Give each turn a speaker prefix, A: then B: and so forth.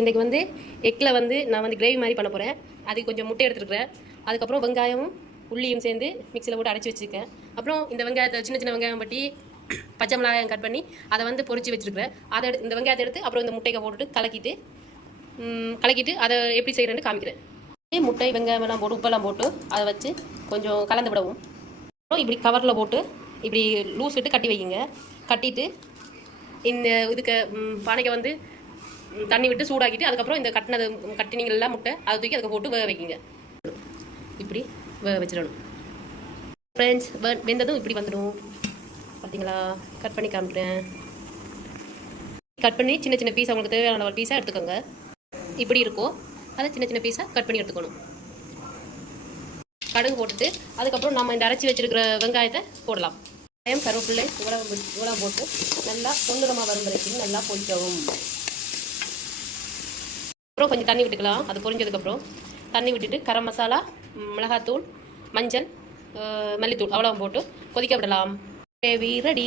A: இன்றைக்கி வந்து எக்கில் வந்து நான் வந்து கிரேவி மாதிரி பண்ண போகிறேன் அதுக்கு கொஞ்சம் முட்டை எடுத்துருக்கிறேன். அதுக்கப்புறம் வெங்காயமும் உள்ளியும் சேர்ந்து மிக்சியில் போட்டு அடைச்சி வச்சுருக்கேன். அப்புறம் இந்த வெங்காயத்தை சின்ன சின்ன வெங்காயம் பட்டி பச்சை மிளகாயம் கட் பண்ணி அதை வந்து பொறிச்சு வச்சுருக்கிறேன். அதை எடுத்து இந்த வெங்காயத்தை எடுத்து அப்புறம் இந்த முட்டையை போட்டுட்டு கலக்கிட்டு கலக்கிட்டு அதை எப்படி செய்கிறேன்னு காமிக்கிறேன். முட்டை வெங்காயமெல்லாம் போட்டு உப்பெல்லாம் போட்டு அதை வச்சு கொஞ்சம் கலந்து விடவும். அப்புறம் இப்படி கவரில் போட்டு இப்படி லூஸ் விட்டு கட்டி வைங்க கட்டிட்டு இந்த இதுக்கு பானைக்கு வந்து தண்ணி விட்டு சூடாக்கிட்டு அதுக்கப்புறம் இந்த கட்டினது ம், முட்டை அதை தூக்கி அதுக்கு போட்டு வேக வைக்கிங்க. இப்படி வேக வச்சிடணும். ஃப்ரெண்ட்ஸ் வெந்ததும் இப்படி வந்துடும். பார்த்தீங்களா கட் பண்ணி காமிக்கிறேன். கட் பண்ணி சின்ன சின்ன பீஸ் உங்களுக்கு தேவையான ஒரு பீஸாக எடுத்துக்கோங்க. இப்படி இருக்கும். அதை சின்ன சின்ன பீஸாக கட் பண்ணி எடுத்துக்கணும். கடுகு போட்டுட்டு அதுக்கப்புறம் நம்ம இந்த அரைச்சி வச்சிருக்கிற வெங்காயத்தை போடலாம். வெங்காயம் கருவேப்பிள்ளை உலகம் உலகம் போட்டு நல்லா பொன்னிறமாக வரும் வரைக்கும் நல்லா பொரிக்கவும். அப்புறம் கொஞ்சம் தண்ணி விட்டுக்கலாம். அது பொரிஞ்சதுக்கப்புறம் தண்ணி விட்டுட்டு கரம் மசாலா மிளகாத்தூள் மஞ்சள் மல்லித்தூள் அவ்வளோ போட்டு கொதிக்க விடலாம். Gravy ready